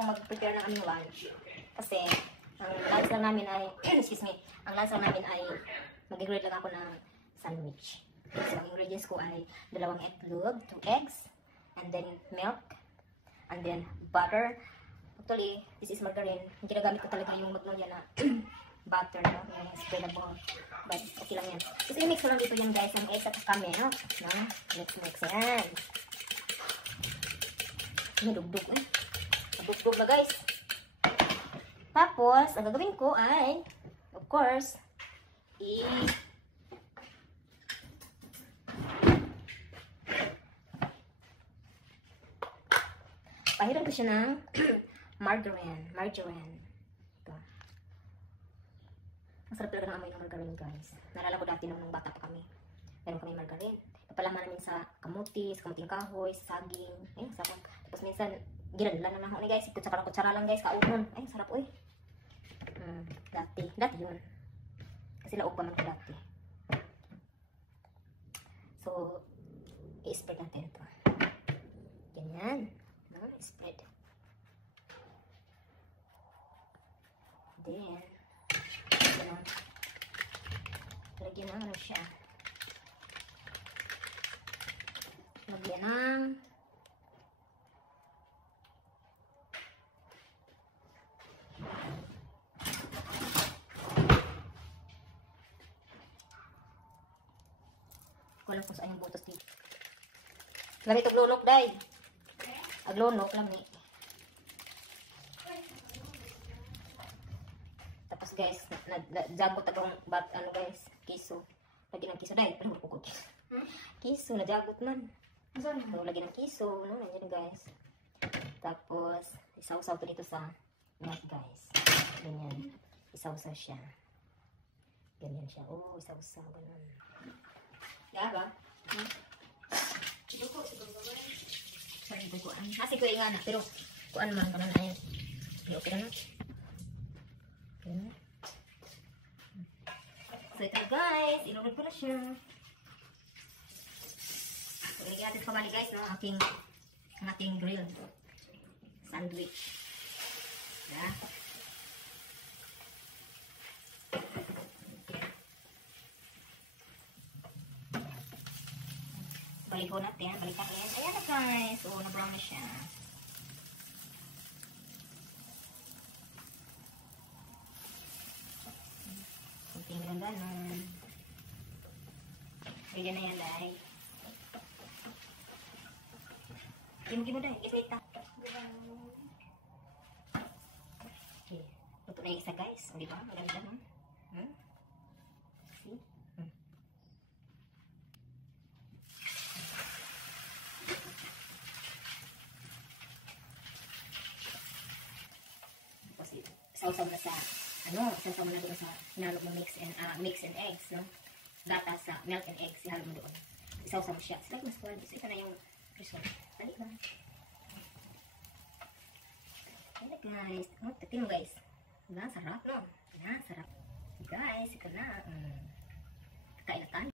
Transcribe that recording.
akong mag-prepare ng aming lunch. Kasi, ang lunch lang namin ay, excuse me, ang lunch lang namin ay, mag-grade lang ako ng sandwich. So, ang ingredients ko ay 2 itlog, 2 eggs, and then milk, and then butter. Actually, this is margarine. Yung ginagamit ko talaga yung Magnolia na butter, no? Yung spreadable. But, okay lang yan. So, i-mix ko lang dito yung guys, ang eggs at kami, no? Mix yan. May dugdug, eh. Dugdug na, guys. Tapos, ang gagawin ko ay, of course, pahiram ko siya ng margarine. Ito. Ang sarap talaga ng amoy ng margarine, guys. Naalala ko dati nung bata pa kami. Meron kami margarine. Papalaman namin sa kamuti, sa kamuting kahoy, sa saging. Ayun, sarap. Tapos minsan, ginadala na lang ako ni guys. Kutsara lang guys, kaunon. Ayun, sarap, uy. Dati yun. Kasi laog pa man ko dati. So, i-spread natin ito. Ganyan. No? Spread. Then, ganun. Lagyan na ano siya. Lagyan ng walang kung saan yung butas dito. Lami ito glunok, day. Aglunok, lami. Tapos guys, najagot akong ano guys, kiso. Lagi ng kiso, day. Parang makukot kiso. Kiso, najagot man. So, lagi ng kiso, no? Nandiyan guys. Tapos, isaw-saw to dito sa milk guys. Ganyan. Isaw-saw siya. Ganyan siya. Oh, isaw-saw. Ganun. Diba? Siguro sorry, bukuan. Kasi ko nga na, pero kuan man kanan ay. Okay na. Okay na. So ito guys, inunod ko na siya. So ilagyan natin pamali guys, no? Ang ating grill sandwich. Yeah. Balikan natin. Ayan na guys. So, na-brown na siya. Kunting ganda nun. Ayan na yan, dahil. Gimo dahil. Gipit na. Okay. Luto na yung isa guys. O, diba? Maganda nun. See? Sausaw na sa sausaw na doon sa hinalog mo mix and eggs, no? Gata sa milk and eggs, hinalog mo doon. Sausaw mo siya. Like mas well, so ito na yung result. Dali ba? Dali guys. Tingnan mo guys. Sarap, no? Sarap. Guys, ito na. Kakain na tayo.